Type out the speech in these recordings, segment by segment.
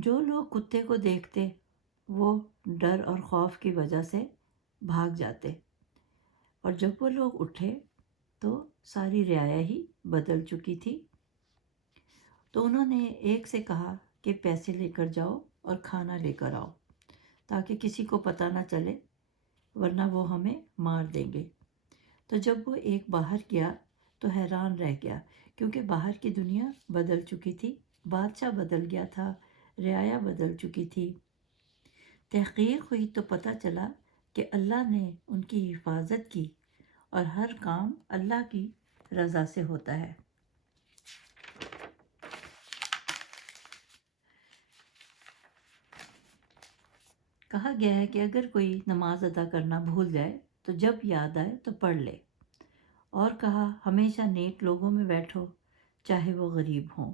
جو لوگ کتے کو دیکھتے وہ ڈر اور خوف کی وجہ سے بھاگ جاتے، اور جب وہ لوگ اٹھے تو ساری رعایا ہی بدل چکی تھی۔ تو انہوں نے ایک سے کہا کہ پیسے لے کر جاؤ اور کھانا لے کر آؤ تاکہ کسی کو پتہ نہ چلے، ورنہ وہ ہمیں مار دیں گے۔ تو جب وہ ایک باہر گیا تو حیران رہ گیا، کیونکہ باہر کی دنیا بدل چکی تھی، بادشاہ بدل گیا تھا، رعایا بدل چکی تھی۔ تحقیق ہوئی تو پتہ چلا کہ اللہ نے ان کی حفاظت کی، اور ہر کام اللہ کی رضا سے ہوتا ہے۔ کہا گیا ہے کہ اگر کوئی نماز ادا کرنا بھول جائے تو جب یاد آئے تو پڑھ لے، اور کہا ہمیشہ نیک لوگوں میں بیٹھو چاہے وہ غریب ہوں،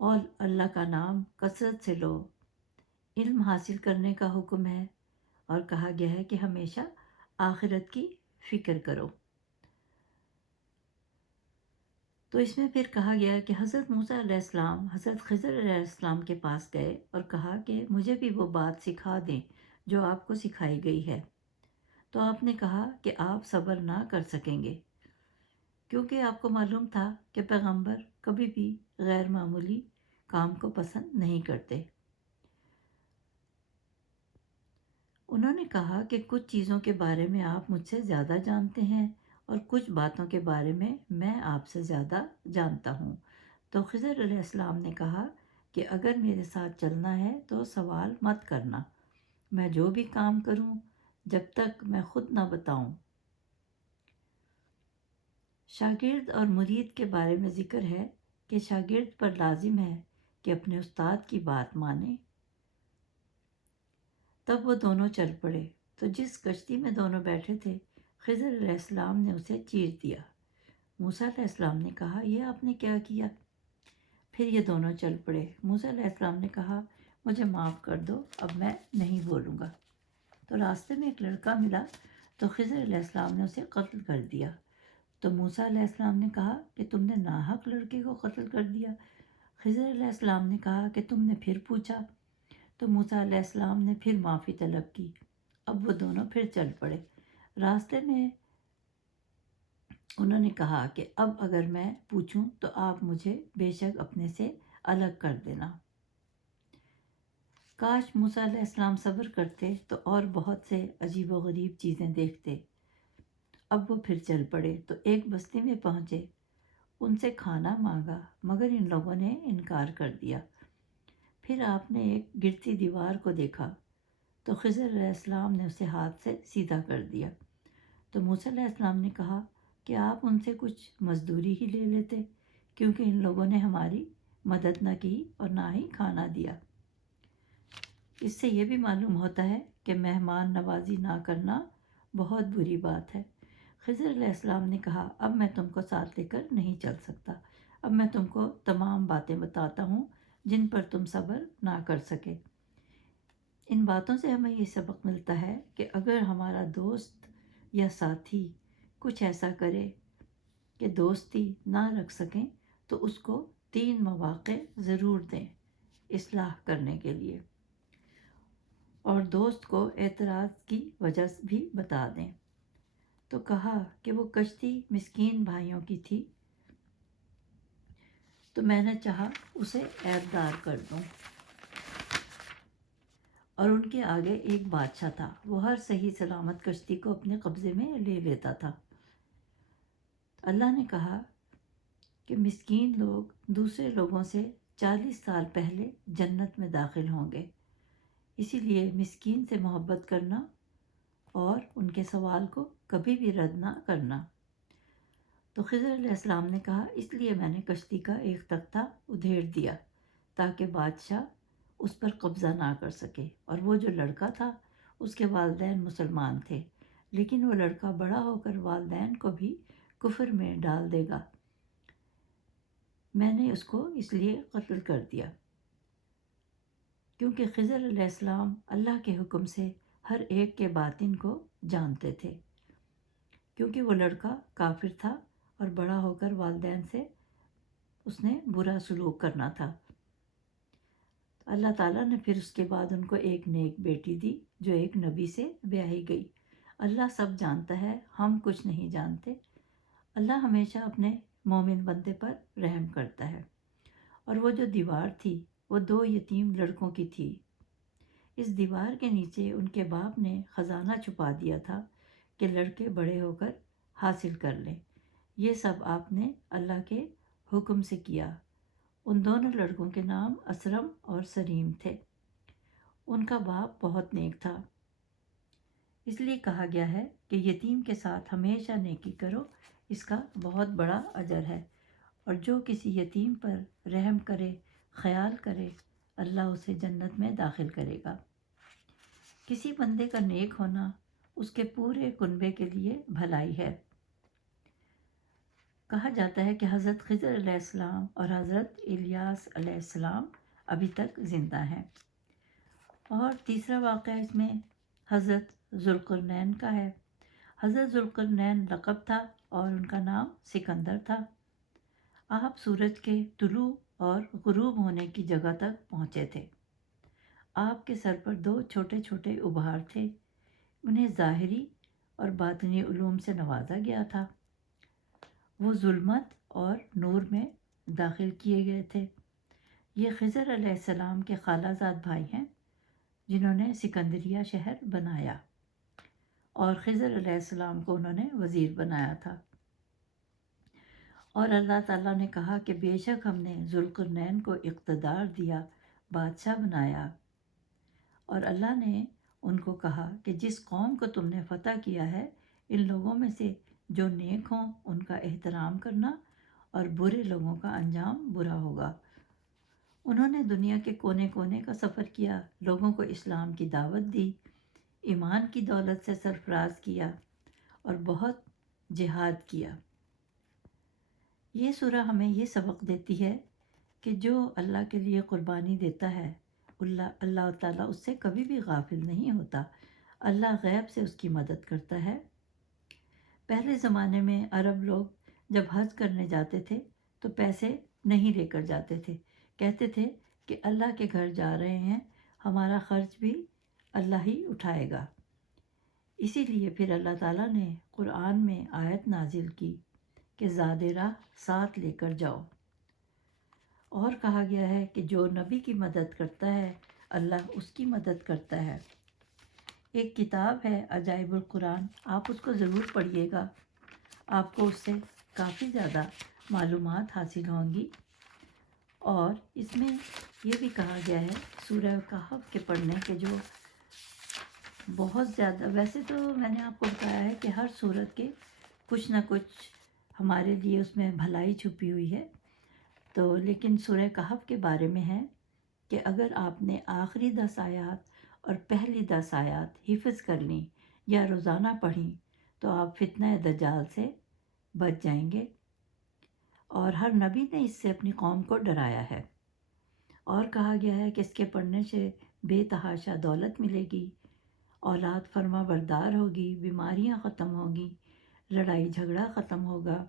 اور اللہ کا نام کثرت سے لو۔ علم حاصل کرنے کا حکم ہے، اور کہا گیا ہے کہ ہمیشہ آخرت کی فکر کرو۔ تو اس میں پھر کہا گیا کہ حضرت موسیٰ علیہ السلام حضرت خضر علیہ السلام کے پاس گئے اور کہا کہ مجھے بھی وہ بات سکھا دیں جو آپ کو سکھائی گئی ہے۔ تو آپ نے کہا کہ آپ صبر نہ کر سکیں گے، کیونکہ آپ کو معلوم تھا کہ پیغمبر کبھی بھی غیر معمولی کام کو پسند نہیں کرتے۔ انہوں نے کہا کہ کچھ چیزوں کے بارے میں آپ مجھ سے زیادہ جانتے ہیں، اور کچھ باتوں کے بارے میں آپ سے زیادہ جانتا ہوں۔ تو خضر علیہ السلام نے کہا کہ اگر میرے ساتھ چلنا ہے تو سوال مت کرنا، میں جو بھی کام کروں جب تک میں خود نہ بتاؤں۔ شاگرد اور مرید کے بارے میں ذکر ہے کہ شاگرد پر لازم ہے کہ اپنے استاد کی بات مانے۔ تب وہ دونوں چل پڑے، تو جس کشتی میں دونوں بیٹھے تھے خضر علیہ السلام نے اسے چیر دیا۔ موسیٰ علیہ السلام نے کہا یہ آپ نے کیا کیا؟ پھر یہ دونوں چل پڑے۔ موسیٰ علیہ السلام نے کہا مجھے معاف کر دو، اب میں نہیں بولوں گا۔ تو راستے میں ایک لڑکا ملا تو خضر علیہ السلام نے اسے قتل کر دیا۔ تو موسیٰ علیہ السلام نے کہا کہ تم نے ناحق لڑکے کو قتل کر دیا۔ خضر علیہ السلام نے کہا کہ تم نے پھر پوچھا۔ تو موسیٰ علیہ السلام نے پھر معافی طلب کی۔ اب وہ دونوں پھر چل پڑے۔ راستے میں انہوں نے کہا کہ اب اگر میں پوچھوں تو آپ مجھے بے شک اپنے سے الگ کر دینا۔ کاش موسیٰ علیہ السلام صبر کرتے تو اور بہت سے عجیب و غریب چیزیں دیکھتے۔ اب وہ پھر چل پڑے تو ایک بستی میں پہنچے، ان سے کھانا مانگا مگر ان لوگوں نے انکار کر دیا۔ پھر آپ نے ایک گرتی دیوار کو دیکھا تو خضر علیہ السلام نے اسے ہاتھ سے سیدھا کر دیا۔ تو موسیٰ علیہ السلام نے کہا کہ آپ ان سے کچھ مزدوری ہی لے لیتے، کیونکہ ان لوگوں نے ہماری مدد نہ کی اور نہ ہی کھانا دیا۔ اس سے یہ بھی معلوم ہوتا ہے کہ مہمان نوازی نہ کرنا بہت بری بات ہے۔ خضر علیہ السلام نے کہا اب میں تم کو ساتھ لے کر نہیں چل سکتا، اب میں تم کو تمام باتیں بتاتا ہوں جن پر تم صبر نہ کر سکے۔ ان باتوں سے ہمیں یہ سبق ملتا ہے کہ اگر ہمارا دوست یا ساتھی کچھ ایسا کرے کہ دوستی نہ رکھ سکیں تو اس کو 3 مواقع ضرور دیں اصلاح کرنے کے لیے، اور دوست کو اعتراض کی وجہ بھی بتا دیں۔ تو کہا کہ وہ کشتی مسکین بھائیوں کی تھی، تو میں نے چاہا اسے عیبدار کر دوں۔ اور ان کے آگے ایک بادشاہ تھا، وہ ہر صحیح سلامت کشتی کو اپنے قبضے میں لے لیتا تھا۔ اللہ نے کہا کہ مسکین لوگ دوسرے لوگوں سے 40 سال پہلے جنت میں داخل ہوں گے، اسی لیے مسکین سے محبت کرنا اور ان کے سوال کو کبھی بھی رد نہ کرنا۔ تو خضر علیہ السلام نے کہا اس لیے میں نے کشتی کا ایک تختہ ادھیڑ دیا تاکہ بادشاہ اس پر قبضہ نہ کر سکے، اور وہ جو لڑکا تھا اس کے والدین مسلمان تھے، لیکن وہ لڑکا بڑا ہو کر والدین کو بھی کفر میں ڈال دے گا، میں نے اس کو اس لیے قتل کر دیا۔ کیونکہ خضر علیہ السلام اللہ کے حکم سے ہر ایک کے باطن کو جانتے تھے، کیونکہ وہ لڑکا کافر تھا اور بڑا ہو کر والدین سے اس نے برا سلوک کرنا تھا۔ اللہ تعالیٰ نے پھر اس کے بعد ان کو ایک نیک بیٹی دی جو ایک نبی سے بیاہی گئی۔ اللہ سب جانتا ہے، ہم کچھ نہیں جانتے۔ اللہ ہمیشہ اپنے مومن بندے پر رحم کرتا ہے۔ اور وہ جو دیوار تھی وہ 2 یتیم لڑکوں کی تھی۔ اس دیوار کے نیچے ان کے باپ نے خزانہ چھپا دیا تھا کہ لڑکے بڑے ہو کر حاصل کر لیں۔ یہ سب آپ نے اللہ کے حکم سے کیا۔ ان دونوں لڑکوں کے نام اسرم اور سریم تھے۔ ان کا باپ بہت نیک تھا، اس لیے کہا گیا ہے کہ یتیم کے ساتھ ہمیشہ نیکی کرو، اس کا بہت بڑا اجر ہے۔ اور جو کسی یتیم پر رحم کرے، خیال کرے، اللہ اسے جنت میں داخل کرے گا۔ کسی بندے کا نیک ہونا اس کے پورے کنبے کے لیے بھلائی ہے۔ کہا جاتا ہے کہ حضرت خضر علیہ السلام اور حضرت الیاس علیہ السلام ابھی تک زندہ ہیں۔ اور تیسرا واقعہ اس میں حضرت ذوالقرنین کا ہے۔ حضرت ذوالقرنین لقب تھا اور ان کا نام سکندر تھا۔ آپ سورج کے طلوع اور غروب ہونے کی جگہ تک پہنچے تھے۔ آپ کے سر پر 2 چھوٹے چھوٹے ابہار تھے، انہیں ظاہری اور باطنی علوم سے نوازا گیا تھا۔ وہ ظلمت اور نور میں داخل کیے گئے تھے۔ یہ خضر علیہ السلام کے خالہ زاد بھائی ہیں جنہوں نے سکندریہ شہر بنایا، اور خضر علیہ السلام کو انہوں نے وزیر بنایا تھا۔ اور اللہ تعالیٰ نے کہا کہ بے شک ہم نے ذوالقرنین کو اقتدار دیا، بادشاہ بنایا۔ اور اللہ نے ان کو کہا کہ جس قوم کو تم نے فتح کیا ہے، ان لوگوں میں سے جو نیک ہوں ان کا احترام کرنا، اور برے لوگوں کا انجام برا ہوگا۔ انہوں نے دنیا کے کونے کونے کا سفر کیا، لوگوں کو اسلام کی دعوت دی، ایمان کی دولت سے سرفراز کیا اور بہت جہاد کیا۔ یہ سورہ ہمیں یہ سبق دیتی ہے کہ جو اللہ کے لیے قربانی دیتا ہے، اللہ تعالیٰ اس سے کبھی بھی غافل نہیں ہوتا۔ اللہ غیب سے اس کی مدد کرتا ہے۔ پہلے زمانے میں عرب لوگ جب حج کرنے جاتے تھے تو پیسے نہیں لے کر جاتے تھے، کہتے تھے کہ اللہ کے گھر جا رہے ہیں، ہمارا خرچ بھی اللہ ہی اٹھائے گا۔ اسی لیے پھر اللہ تعالیٰ نے قرآن میں آیت نازل کی کہ زاد راہ ساتھ لے کر جاؤ۔ اور کہا گیا ہے کہ جو نبی کی مدد کرتا ہے اللہ اس کی مدد کرتا ہے۔ ایک کتاب ہے عجائب القرآن، آپ اس کو ضرور پڑھیے گا، آپ کو اس سے کافی زیادہ معلومات حاصل ہوں گی۔ اور اس میں یہ بھی کہا گیا ہے سورہ کہف کے پڑھنے کے جو بہت زیادہ، ویسے تو میں نے آپ کو بتایا ہے کہ ہر سورت کے کچھ نہ کچھ ہمارے لیے اس میں بھلائی چھپی ہوئی ہے، تو لیکن سورہ کہف کے بارے میں ہے کہ اگر آپ نے آخری 10 آیات اور پہلی 10 آیات حفظ کر لیں یا روزانہ پڑھیں تو آپ فتنہ دجال سے بچ جائیں گے۔ اور ہر نبی نے اس سے اپنی قوم کو ڈرایا ہے۔ اور کہا گیا ہے کہ اس کے پڑھنے سے بے تحاشا دولت ملے گی، اولاد فرما بردار ہوگی، بیماریاں ختم ہوگی، لڑائی جھگڑا ختم ہوگا،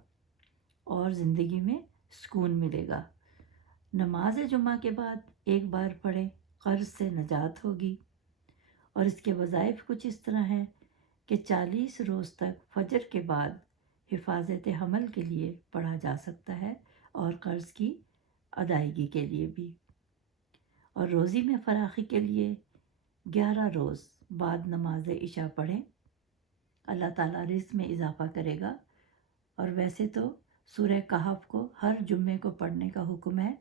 اور زندگی میں سکون ملے گا۔ نماز جمعہ کے بعد ایک بار پڑھیں، قرض سے نجات ہوگی۔ اور اس کے وظائف کچھ اس طرح ہیں کہ 40 روز تک فجر کے بعد حفاظت حمل کے لیے پڑھا جا سکتا ہے، اور قرض کی ادائیگی کے لیے بھی۔ اور روزی میں فراخی کے لیے 11 روز بعد نماز عشاء پڑھیں، اللہ تعالیٰ رزق میں اضافہ کرے گا۔ اور ویسے تو سورہ کہف کو ہر جمعے کو پڑھنے کا حکم ہے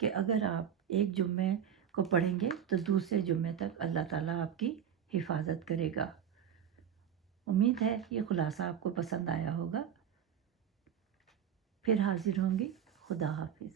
کہ اگر آپ ایک جمعے کو پڑھیں گے تو دوسرے جمعے تک اللہ تعالیٰ آپ کی حفاظت کرے گا۔ امید ہے یہ خلاصہ آپ کو پسند آیا ہوگا۔ پھر حاضر ہوں گی۔ خدا حافظ۔